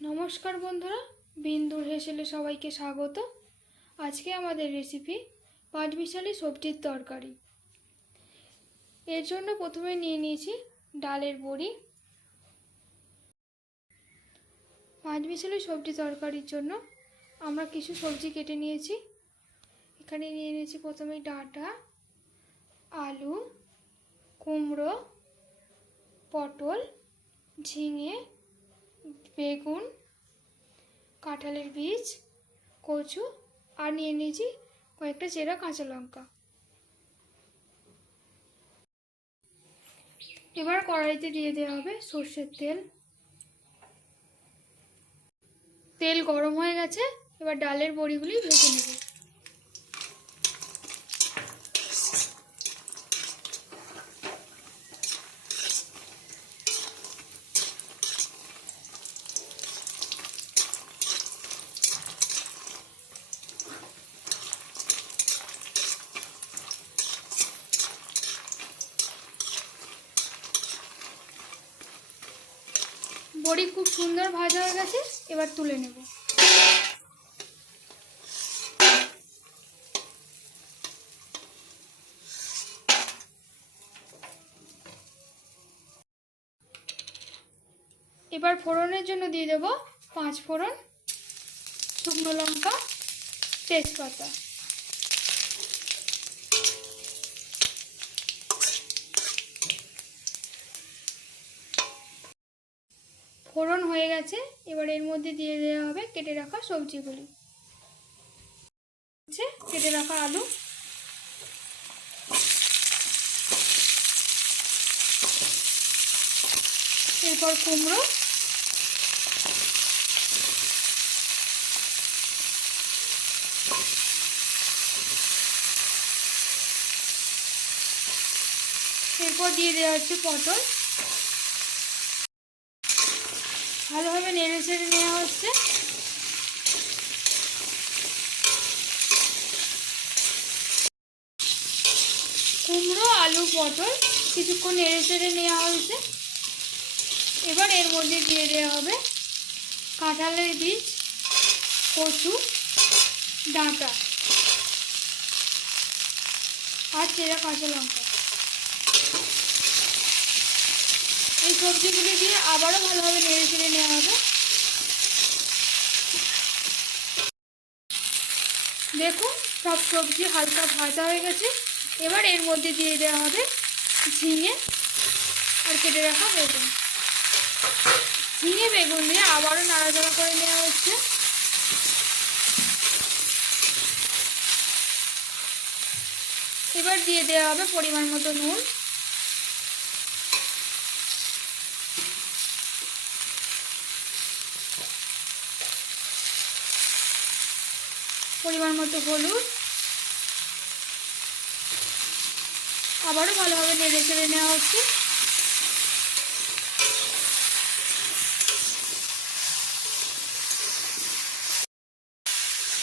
নমস্কার বন্ধুরা, বিন্দুর হেসেলে সবাইকে স্বাগত। আজকে আমাদের রেসিপি পাঁচমিশালি সবজির তরকারি। এর জন্য প্রথমে নিয়ে নিয়েছি ডালের বড়ি। পাঁচমিশালি সবজি তরকারির জন্য আমরা কিছু সবজি কেটে নিয়েছি। এখানে নিয়ে নিয়েছি প্রথমে ডাঁটা, আলু, কুমড়ো, পটল, ঝিঙে, বেগুন, কাঁঠালের বীজ, কচু আর নিয়ে নিয়েছি কয়েকটা চেরা কাঁচা লঙ্কা। এবার কড়াইতে দিয়ে দেওয়া হবে সর্ষের তেল। তেল গরম হয়ে গেছে, এবার ডালের বড়িগুলি ভেজে নেব। বড়ি খুব সুন্দর ভাজা হয়ে গেছে, এবার তুলে নেব। এবার ফোড়নের জন্য দিয়ে দেব 5 ফোড়ন, শুকনো লঙ্কা, তেজপাতা। ফোড়ন হয়ে গেছে, এবার এর মধ্যে দিয়ে দেওয়া হবে কেটে রাখা সবজিগুলি। কেটে রাখা আলু, এরপর কুমড়ো, এরপর দিয়ে দেওয়া হচ্ছে পটল। ভালোভাবে নেড়ে চেড়ে নেওয়া হচ্ছে। কুমড়ো, আলু, পটল কিছুক্ষণ নেড়ে চেড়ে নেওয়া হয়েছে। এবার এর মধ্যে দিয়ে দেওয়া হবে কাঁঠালের বীজ, কচু, ডাঁটা আর চেরা কাঁচা লঙ্কা। এই সবজিগুলি দিয়ে আবারও ভালোভাবে নেড়ে চেড়ে নেওয়া হবে। দেখুন, সব সবজি হালকা ভাজা হয়ে গেছে। এবার এর মধ্যে দিয়ে দেওয়া হবে ঝিঙে আর কেটে রাখা বেগুন। ঝিঙে বেগুন দিয়ে আবারও নাড়াচাড়া করে নেওয়া হচ্ছে। এবার দিয়ে দেওয়া হবে পরিমাণ মতো নুন, পরিমাণ মতো হলুদ। আবারও ভালোভাবে নেড়ে চেড়ে নেওয়া হচ্ছে।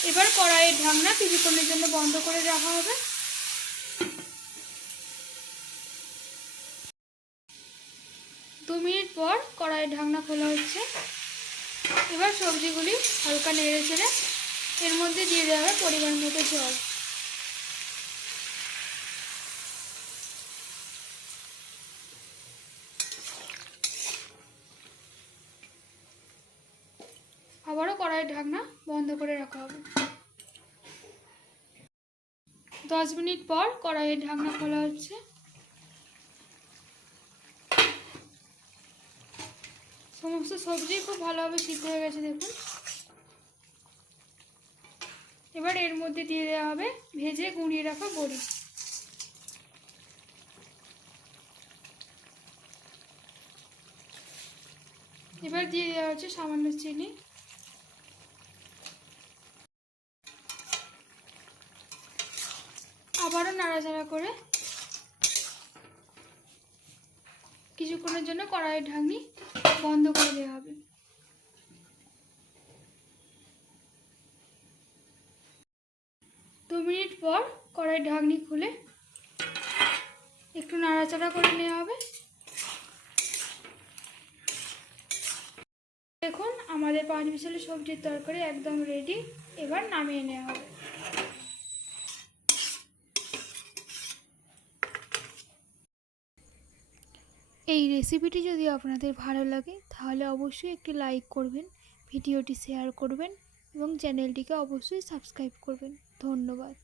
এবার কড়াইয়ের ঢাকনা কিছুক্ষণের জন্য বন্ধ করে রাখা হবে। 2 মিনিট পর কড়াইয়ের ঢাকনা খোলা হচ্ছে। এবার সবজিগুলি হালকা নেড়ে চেড়ে এর মধ্যে দিয়ে দেওয়া হবে পরিমাণ মতো জল। আবারও কড়াইয়ের ঢাকনা বন্ধ করে রাখা হবে। 10 মিনিট পর কড়াইয়ের ঢাকনা খোলা হচ্ছে। সমস্ত সবজি খুব ভালোভাবে সিদ্ধ হয়ে গেছে দেখুন। এবার এর মধ্যে দিয়ে দেওয়া হবে ভেজে গুঁড়িয়ে রাখা বড়ি। এবার দিয়ে দেওয়া হচ্ছে সামান্য চিনি। আবারও নাড়াচাড়া করে কিছুক্ষণের জন্য কড়াইয়ের ঢাকনি বন্ধ করে দেওয়া হবে। 2 মিনিট পর কড়াইয়ের ঢাকনি খুলে একটু নাড়াচাড়া করে নেওয়া হবে। দেখুন আমাদের 5 বিশালের সবজির তরকারি একদম রেডি। এবার নামিয়ে নেওয়া হবে। এই রেসিপিটি যদি আপনাদের ভালো লাগে তাহলে অবশ্যই একটি লাইক করবেন, ভিডিওটি শেয়ার করবেন এবং চ্যানেলটিকে অবশ্যই সাবস্ক্রাইব করবেন। ধন্যবাদ।